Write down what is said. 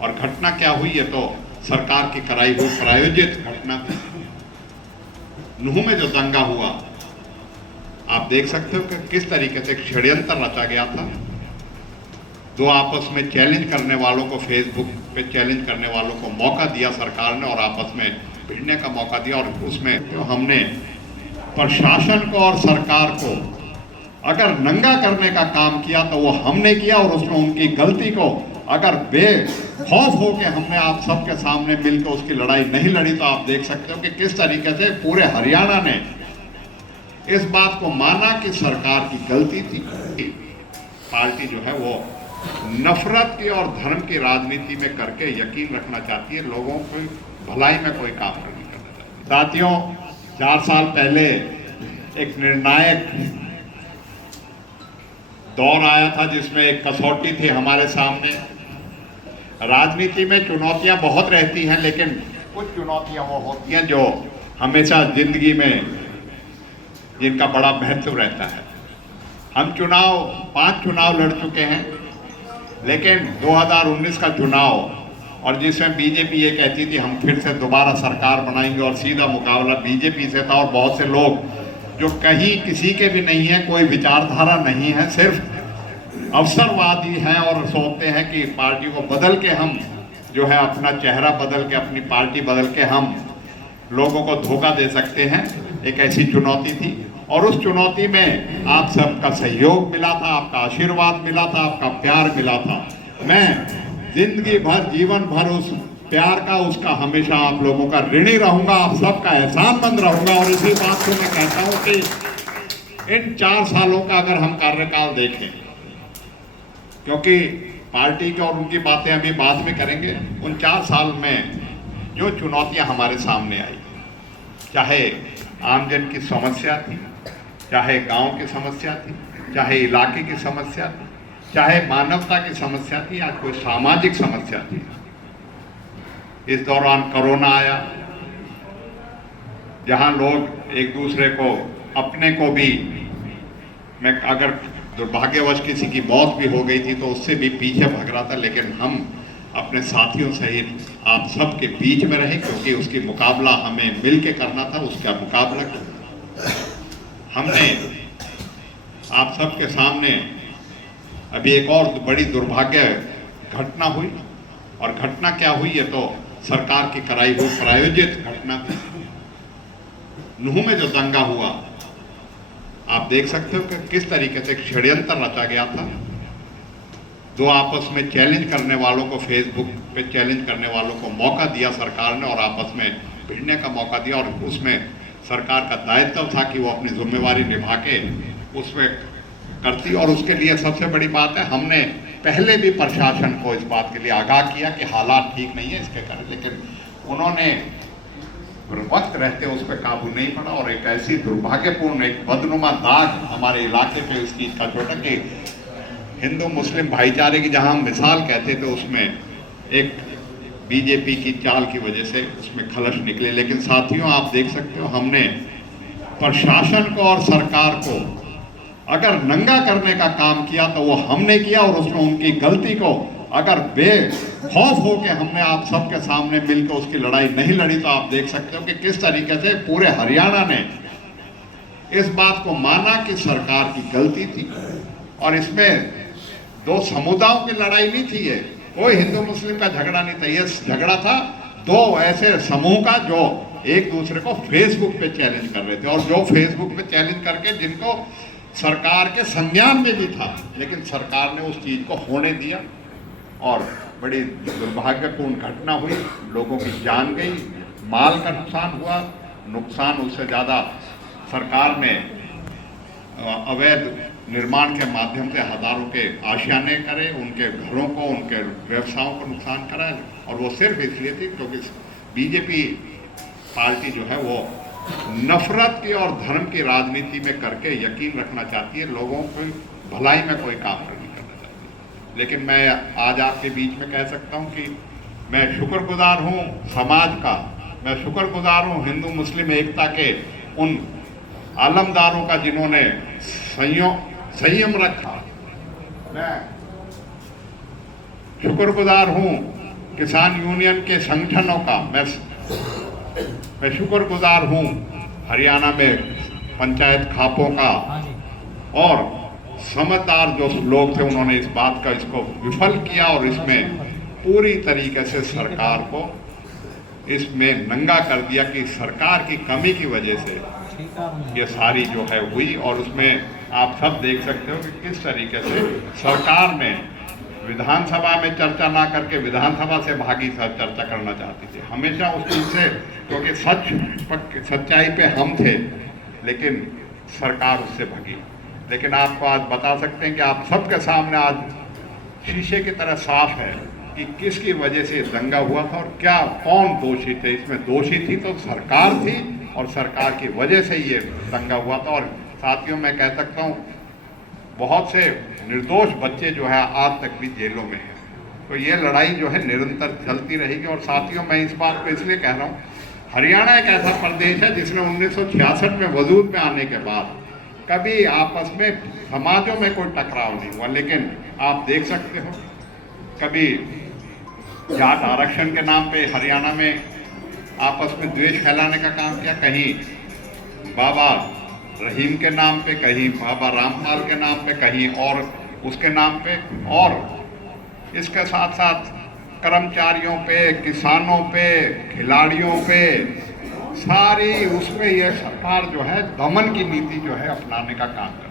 और घटना क्या हुई है तो सरकार की कराई हुई प्रायोजित घटना थी। नूह में जो दंगा हुआ, आप देख सकते हो कि किस तरीके से षड्यंत्र रचा गया था। दो आपस में चैलेंज करने वालों को, फेसबुक पे चैलेंज करने वालों को मौका दिया सरकार ने और आपस में भिड़ने का मौका दिया। और उसमें तो हमने प्रशासन को और सरकार को अगर नंगा करने का काम किया तो वो हमने किया, और उसमें उनकी गलती को अगर बेखौफ हो के हमने आप सबके सामने मिलकर उसकी लड़ाई नहीं लड़ी, तो आप देख सकते हो कि किस तरीके से पूरे हरियाणा ने इस बात को माना कि सरकार की गलती थी। पार्टी जो है वो नफरत की और धर्म की राजनीति में करके यकीन रखना चाहती है, लोगों की भलाई में कोई काम नहीं करना चाहती। साथियों, 4 साल पहले एक निर्णायक दौर आया था जिसमें एक कसौटी थी हमारे सामने। राजनीति में चुनौतियां बहुत रहती हैं, लेकिन कुछ चुनौतियां वो होती हैं जो हमेशा जिंदगी में जिनका बड़ा महत्व रहता है। हम 5 चुनाव लड़ चुके हैं, लेकिन 2019 का चुनाव, और जिसमें बीजेपी ये कहती थी हम फिर से दोबारा सरकार बनाएंगे और सीधा मुकाबला बीजेपी से था, और बहुत से लोग जो कहीं किसी के भी नहीं है, कोई विचारधारा नहीं है, सिर्फ अवसरवादी हैं और सोचते हैं कि पार्टी को बदल के हम जो है अपना चेहरा बदल के, अपनी पार्टी बदल के हम लोगों को धोखा दे सकते हैं। एक ऐसी चुनौती थी, और उस चुनौती में आप सबका सहयोग मिला था, आपका आशीर्वाद मिला था, आपका प्यार मिला था। मैं जिंदगी भर, जीवन भर उस प्यार का, उसका हमेशा आप लोगों का ऋणी रहूंगा, आप सबका एहसानमंद रहूंगा। और इसी बात को मैं कहता हूं कि इन 4 सालों का अगर हम कार्यकाल देखें, क्योंकि पार्टी की और उनकी बातें अभी बाद में करेंगे, उन 4 साल में जो चुनौतियां हमारे सामने आई, चाहे आमजन की समस्या थी, चाहे गांव की समस्या थी, चाहे इलाके की समस्या थी, चाहे मानवता की समस्या थी, या कोई सामाजिक समस्या थी। इस दौरान कोरोना आया, जहां लोग एक दूसरे को, अपने को भी, मैं अगर दुर्भाग्यवश किसी की मौत भी हो गई थी तो उससे भी पीछे भाग रहा था, लेकिन हम अपने साथियों सहित आप सब के बीच में रहे, क्योंकि उसकी मुकाबला हमें मिल के करना था। उसका मुकाबला हमने आप सबके सामने अभी एक और बड़ी दुर्भाग्य घटना हुई, और घटना क्या हुई है तो सरकार की कराई हुई प्रायोजित घटना थी। नूह में जो दंगा हुआ, आप देख सकते हो कि किस तरीके से षड्यंत्र रचा गया था। दो आपस में चैलेंज करने वालों को, फेसबुक पे चैलेंज करने वालों को मौका दिया सरकार ने, और आपस में भिड़ने का मौका दिया। और उसमें सरकार का दायित्व था कि वो अपनी जिम्मेवारी निभा के उसमें करती। और उसके लिए सबसे बड़ी बात है, हमने पहले भी प्रशासन को इस बात के लिए आगाह किया कि हालात ठीक नहीं है, इसके कारण, लेकिन उन्होंने वक्त रहते उस पर काबू नहीं पड़ा। और एक ऐसी दुर्भाग्यपूर्ण, एक बदनुमा दाग हमारे इलाके पे इस चीज का छोटा कि हिंदू मुस्लिम भाईचारे की जहां हम मिसाल कहते थे, उसमें एक बीजेपी की चाल की वजह से उसमें खलश निकले। लेकिन साथियों, आप देख सकते हो, हमने प्रशासन को और सरकार को अगर नंगा करने का काम किया तो वो हमने किया, और उसमें उनकी गलती को अगर बेखौफ हो के हमने आप सबके सामने मिलकर उसकी लड़ाई नहीं लड़ी, तो आप देख सकते हो कि किस तरीके से पूरे हरियाणा ने इस बात को माना कि सरकार की गलती थी। और इसमें 2 समुदायों की लड़ाई नहीं थी, ये कोई हिंदू मुस्लिम का झगड़ा नहीं था, ये झगड़ा था 2 ऐसे समूह का जो एक दूसरे को फेसबुक पे चैलेंज कर रहे थे, और जो फेसबुक पे चैलेंज करके जिनको सरकार के संज्ञान में भी था, लेकिन सरकार ने उस चीज को होने दिया, और बड़ी दुर्भाग्यपूर्ण घटना हुई। लोगों की जान गई, माल का नुकसान हुआ, नुकसान उससे ज़्यादा सरकार ने अवैध निर्माण के माध्यम से हजारों के आशियाने करे, उनके घरों को, उनके व्यवसायों को नुकसान करा। और वो सिर्फ इसलिए थी क्योंकि बीजेपी पार्टी जो है वो नफरत की और धर्म की राजनीति में करके यकीन रखना चाहती है, लोगों की भलाई में कोई काम नहीं करना चाहती। लेकिन मैं आज आपके बीच में कह सकता हूँ कि मैं शुक्रगुजार हूँ समाज का, मैं शुक्रगुजार हूँ हिंदू मुस्लिम एकता के उन आलमदारों का जिन्होंने संयम रखा। मैं शुक्रगुजार हूँ किसान यूनियन के संगठनों का मैं शुक्रगुजार हूँ। हरियाणा में पंचायत खापों का और समझदार जो लोग थे उन्होंने इस बात का इसको विफल किया और इसमें पूरी तरीके से सरकार को इसमें नंगा कर दिया कि सरकार की कमी की वजह से ये सारी जो है हुई। और उसमें आप सब देख सकते हो कि किस तरीके से सरकार ने विधानसभा में चर्चा ना करके विधानसभा से भागी चर्चा करना चाहती थी हमेशा उस चीज से, क्योंकि सच्चाई पे हम थे लेकिन सरकार उससे भागी। लेकिन आपको आज बता सकते हैं कि आप सबके सामने आज शीशे की तरह साफ है कि किसकी वजह से दंगा हुआ था और क्या कौन दोषी थे। इसमें दोषी थी तो सरकार थी और सरकार की वजह से ये दंगा हुआ था। और साथियों मैं कह सकता हूँ बहुत से निर्दोष बच्चे जो है आज तक भी जेलों में हैं। तो ये लड़ाई जो है निरंतर चलती रहेगी। और साथियों मैं इस बात को इसलिए कह रहा हूँ, हरियाणा एक ऐसा प्रदेश है जिसने 1966 में वजूद में आने के बाद कभी आपस में समाजों में कोई टकराव नहीं हुआ। लेकिन आप देख सकते हो कभी जाट आरक्षण के नाम पे हरियाणा में आपस में द्वेष फैलाने का काम किया, कहीं बाबा रहीम के नाम पे, कहीं बाबा रामपाल के नाम पे, कहीं और उसके नाम पे। और इसके साथ साथ कर्मचारियों पे, किसानों पे, खिलाड़ियों पे सारी उसमें यह सरकार जो है दमन की नीति जो है अपनाने का काम कर